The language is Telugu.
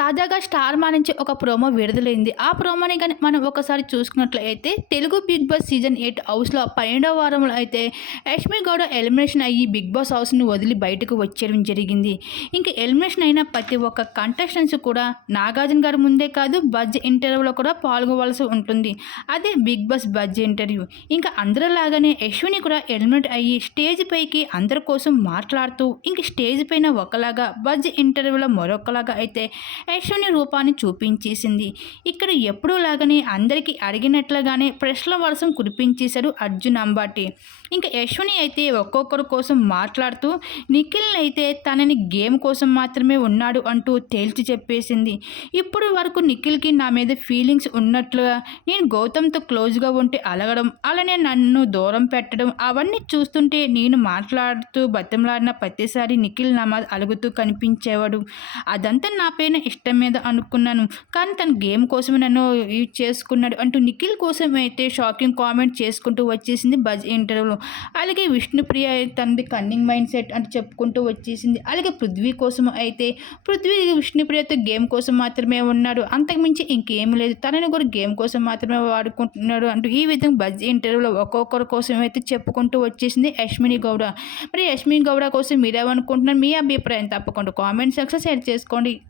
తాజాగా స్టార్ మా నుంచి ఒక ప్రోమో విడుదలైంది. ఆ ప్రోమోని కానీ మనం ఒకసారి చూసుకున్నట్లయితే Telugu Big Boss season eight హౌస్లో పన్నెండవ వారంలో అయితే యష్మి గౌడ ఎలిమినేషన్ అయ్యి బిగ్ బాస్ హౌస్ని వదిలి బయటకు వచ్చేయడం జరిగింది. ఇంకా ఎలిమినేషన్ అయిన ప్రతి ఒక్క కంటెస్టెంట్స్ కూడా నాగార్జున గారి ముందే కాదు బజ్ ఇంటర్వ్యూలో కూడా పాల్గొవలసి ఉంటుంది. అదే బిగ్ బాస్ బజ్ ఇంటర్వ్యూ. ఇంకా అందరిలాగానే యశ్విని కూడా ఎలిమినేట్ అయ్యి స్టేజ్ పైకి అందరి కోసం మాట్లాడుతూ ఇంక స్టేజ్ పైన ఒకలాగా బజ్ ఇంటర్వ్యూలో మరొకలాగా అయితే యశ్విని రూపాన్ని చూపించేసింది. ఇక్కడ ఎప్పుడూ లాగానే అందరికీ అడిగినట్లుగానే ప్రశ్నల వర్షం కురిపించేశాడు అర్జున్ అంబాటి. ఇంకా యశ్విని అయితే ఒక్కొక్కరి కోసం మాట్లాడుతూ నిఖిల్ని అయితే తనని గేమ్ కోసం మాత్రమే ఉన్నాడు అంటూ తేల్చి చెప్పేసింది. ఇప్పుడు వరకు నిఖిల్కి నా మీద ఫీలింగ్స్ ఉన్నట్లుగా నేను గౌతమ్తో క్లోజ్గా ఉంటే అలగడం అలానే నన్ను దూరం పెట్టడం అవన్నీ చూస్తుంటే నేను మాట్లాడుతూ బతిమలాడిన ప్రతిసారి నిఖిల్ నా మీద అలుగుతూ కనిపించేవాడు. అదంతా నా పైన ఇష్టం మీద అనుకున్నాను. కానీ తన గేమ్ కోసమే నన్ను యూజ్ చేసుకున్నాడు అంటూ నిఖిల్ కోసం అయితే షాకింగ్ కామెంట్ చేసుకుంటూ వచ్చేసింది బజ్ ఇంటర్వ్యూలో. అలాగే విష్ణుప్రియ తనది కన్నింగ్ మైండ్ సెట్ అంటూ చెప్పుకుంటూ వచ్చేసింది. అలాగే పృథ్వీ కోసం అయితే పృథ్వీ విష్ణుప్రియతో గేమ్ కోసం మాత్రమే ఉన్నాడు. అంతకుమించి ఇంకేం లేదు. తనని కూడా గేమ్ కోసం మాత్రమే వాడుకుంటున్నాడు అంటూ ఈ విధంగా బజ్ ఇంటర్వ్యూలో ఒక్కొక్కరి కోసం అయితే చెప్పుకుంటూ వచ్చేసింది యష్మిని గౌడ. మరి యష్మిని గౌడ కోసం మీరేమనుకుంటున్నారు? మీ అభిప్రాయం తప్పకుండా కామెంట్ సెక్షన్ షేర్ చేసుకోండి.